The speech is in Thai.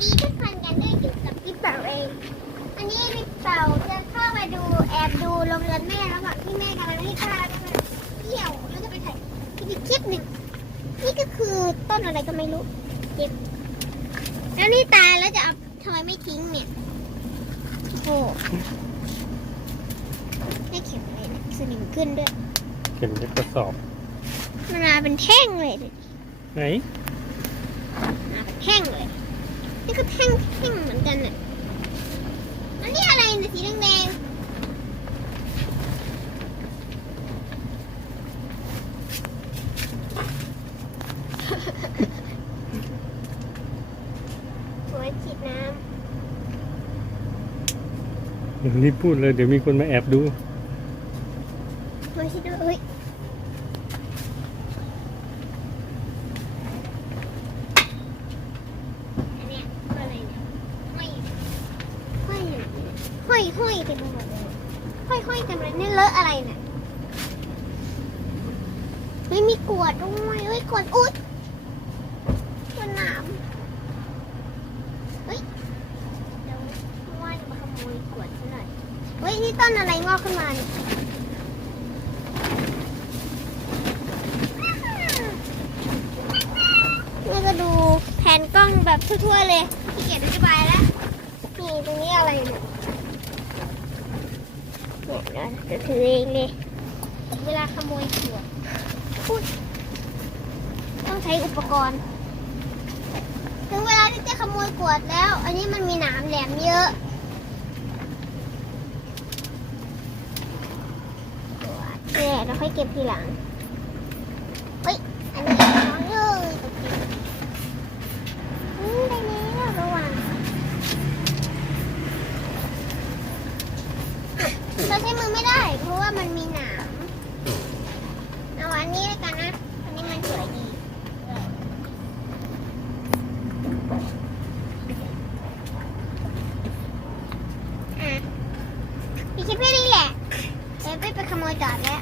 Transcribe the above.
ดีทุกคนกันด้วยอยู่กับพี่เป๋าเอง อันนี้พี่เป๋าจะเข้ามาดูแอบดูโรงเรือนแม่แล้วก่อนที่แม่กำลังรีดผ้าแล้วก็เที่ยวแล้วจะไปถ่ายอีกคลิปหนึ่งนี่ก็คือต้นอะไรก็ไม่รู้เก็บแล้วนี่ตายแล้วจะเอาทำไมไม่ทิ้งเนี่ยโอ้โหไม่เข็มเลยนะสนิมขึ้นด้วยเข็มจะกระสอบมันมาเป็นแท่งเลยดิไหนมาเป็นแท่งเลย นี่ก็แท่งแท่งเหมือนกันน่ะอันนี้อะไรเนี่ยสีแดงๆหัวฉีดน้รีบพูดเลย เดี๋ยวมีคนมาแอบดูำหัวฉีดด้วยเฮ้ยอันเนี้ยคืออะไรเนี่ยห้อยห้อยอยู่ ห้อยห้อยเต็มไปหมดเลยห้อยห้อยเต็มเลยนี่เลอะอะไรเนี่ยเฮ้ยมีกวดด้วยเฮ้ยกวดอุ๊ยกวดน้ำเฮ้ยเดี๋ยวว่าจะมาขโมยกวดซะหน่อยเฮ้ยนี่ต้นอะไรงอกขึ้นมาเนี่ยนี่ก็ดูแผนกล้องแบบทั่วๆเลยพี่เกียรอธิบายแล้วนี่ตรงนี้อะไรเนี่ย เนี่ยเดี๋ยวจะถือเองเลย เวลาขโมยขวดอุ๊ยต้องใช้อุปกรณ์ ถึงเวลาที่จะขโมยขวดแล้ว อันนี้มันมีหนามแหลมเยอะเนี่ยเราค่อยเก็บทีหลังเฮ้ย อันนี้น้องเลยตกใจอืมได้แล้วระวัง เราใช้มือไม่ได้ เพราะว่ามันมีหนามเอาอันนี้แล้วกันนะ อันนี้มันสวยดีอะพี่คิดแค่นี้แหละเดี๋ยวไปไปขโมยต่อแล้ว